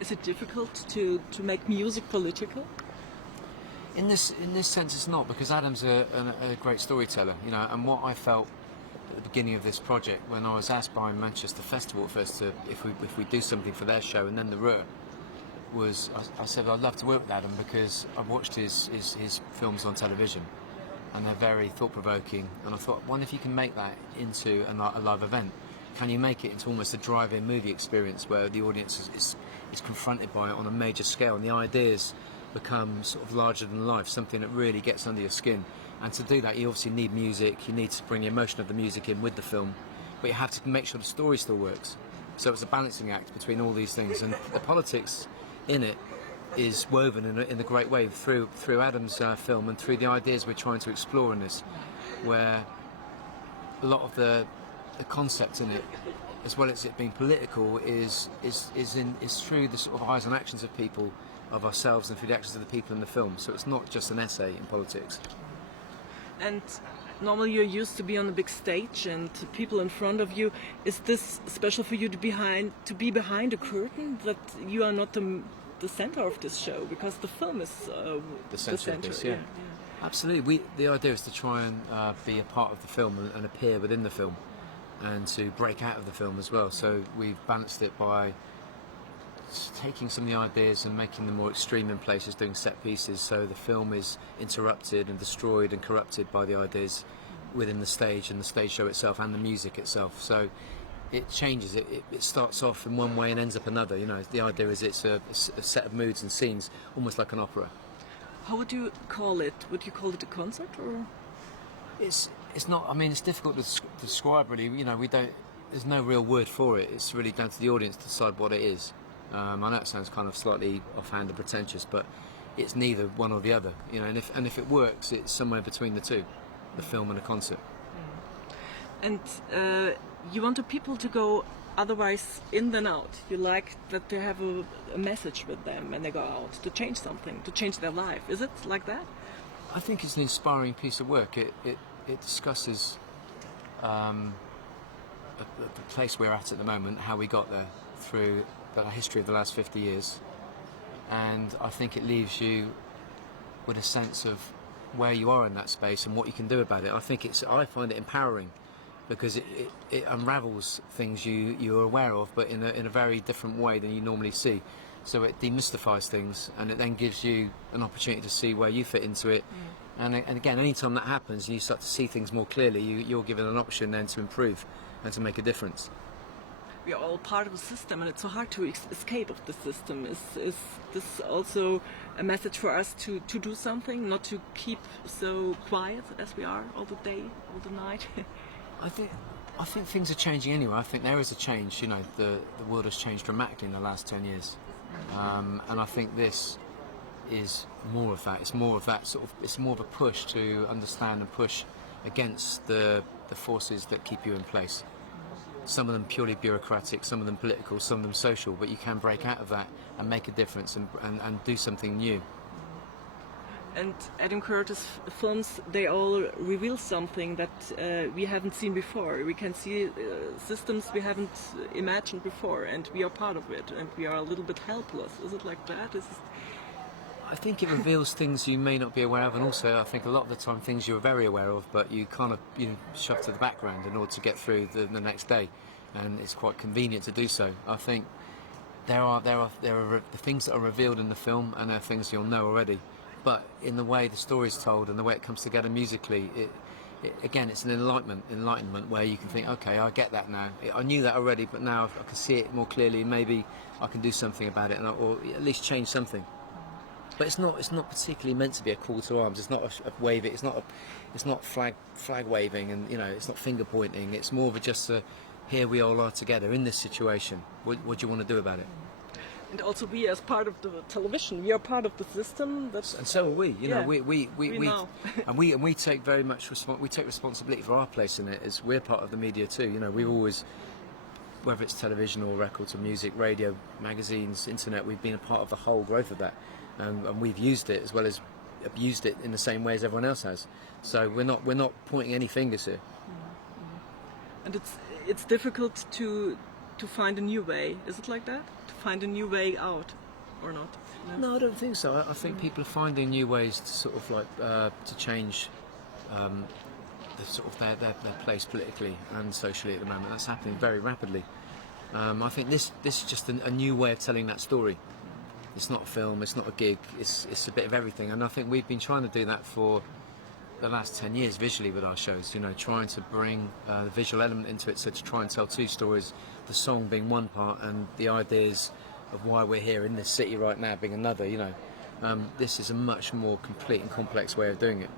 Is it difficult to make music political? In this sense, it's not, because Adam's a great storyteller, you know. And what I felt at the beginning of this project, when I was asked by Manchester Festival first to if we do something for their show, and then the Ruhr, was I said I'd love to work with Adam because I've watched his films on television, and they're very thought-provoking. And I thought, wonder if you can make that into a live event. Can you make it into almost a drive-in movie experience where the audience is confronted by it on a major scale, and the ideas become sort of larger than life, something that really gets under your skin. And to do that, you obviously need music, you need to bring the emotion of the music in with the film, but you have to make sure the story still works. So it's a balancing act between all these things, and the politics in it is woven in a great way through Adam's film and through the ideas we're trying to explore in this, where a lot of the concept in it, as well as it being political, is through the sort of eyes and actions of people, of ourselves, and through the actions of the people in the film. So it's not just an essay in politics. And normally you're used to be on a big stage and people in front of you. Is this special for you to be behind a curtain, that you are not the center of this show, because the film is the center of this? Yeah. Absolutely. The idea is to try and be a part of the film and appear within the film, and to break out of the film as well. So we've balanced it by taking some of the ideas and making them more extreme in places, doing set pieces, so the film is interrupted and destroyed and corrupted by the ideas within the stage and the stage show itself and the music itself. So it changes, it starts off in one way and ends up another. You know, the idea is it's a set of moods and scenes, almost like an opera. How would you call it? Would you call it a concert, or? It's not. I mean, it's difficult to describe, really. You know, there's no real word for it. It's really down to the audience to decide what it is. I know it sounds kind of slightly offhand and pretentious, but it's neither one or the other. You know, and if it works, it's somewhere between the two, the film and a concert. And you want the people to go otherwise in than out. You like that they have a message with them when they go out, to change something, to change their life. Is it like that? I think it's an inspiring piece of work. It discusses the place we're at the moment, how we got there through the history of the last 50 years. And I think it leaves you with a sense of where you are in that space and what you can do about it. I find it empowering, because it unravels things you're aware of, but in a very different way than you normally see. So it demystifies things, and it then gives you an opportunity to see where you fit into it. And again, anytime that happens and you start to see things more clearly, you're given an option then to improve and to make a difference. We are all part of a system, and it's so hard to escape of the system. Is this also a message for us to do something, not to keep so quiet as we are all the day, all the night? I think things are changing anyway. I think there is a change. You know, the world has changed dramatically in the last 10 years, and I think this is more of that. It's more of that sort of. It's more of a push to understand and push against the forces that keep you in place. Some of them purely bureaucratic, some of them political, some of them social, but you can break out of that and make a difference and do something new. And Adam Curtis' films, they all reveal something that we haven't seen before. We can see systems we haven't imagined before, and we are part of it, and we are a little bit helpless. Is it like that? I think it reveals things you may not be aware of, and also I think a lot of the time things you're very aware of, but you kind of shove to the background in order to get through the next day, and it's quite convenient to do so. I think there are the things that are revealed in the film, and there are things you'll know already, but in the way the story's told and the way it comes together musically, again, it's an enlightenment where you can think, okay, I get that now. I knew that already, but now I can see it more clearly. Maybe I can do something about it, or at least change something. But it's not particularly meant to be a call to arms. It's not a wave. It's not flag waving, and it's not finger pointing. It's more of just here we all are together in this situation. What do you want to do about it? And also, we as part of the television, we are part of the system. And so are we. We know. and we take very much we take responsibility for our place in it. As we're part of the media too. We've always, whether it's television or records or music, radio, magazines, internet, we've been a part of the whole growth of that. And we've used it as well as abused it in the same way as everyone else has. So we're not pointing any fingers here. And it's difficult to find a new way. Is it like that? To find a new way out, or not? No, I don't think so. I think people are finding new ways to sort of like to change the sort of their place politically and socially at the moment. That's happening very rapidly. I think this is just a new way of telling that story. It's not a film, it's not a gig, it's a bit of everything. And I think we've been trying to do that for the last 10 years visually with our shows, you know, trying to bring the visual element into it, so to try and tell two stories, the song being one part and the ideas of why we're here in this city right now being another, you know. This is a much more complete and complex way of doing it.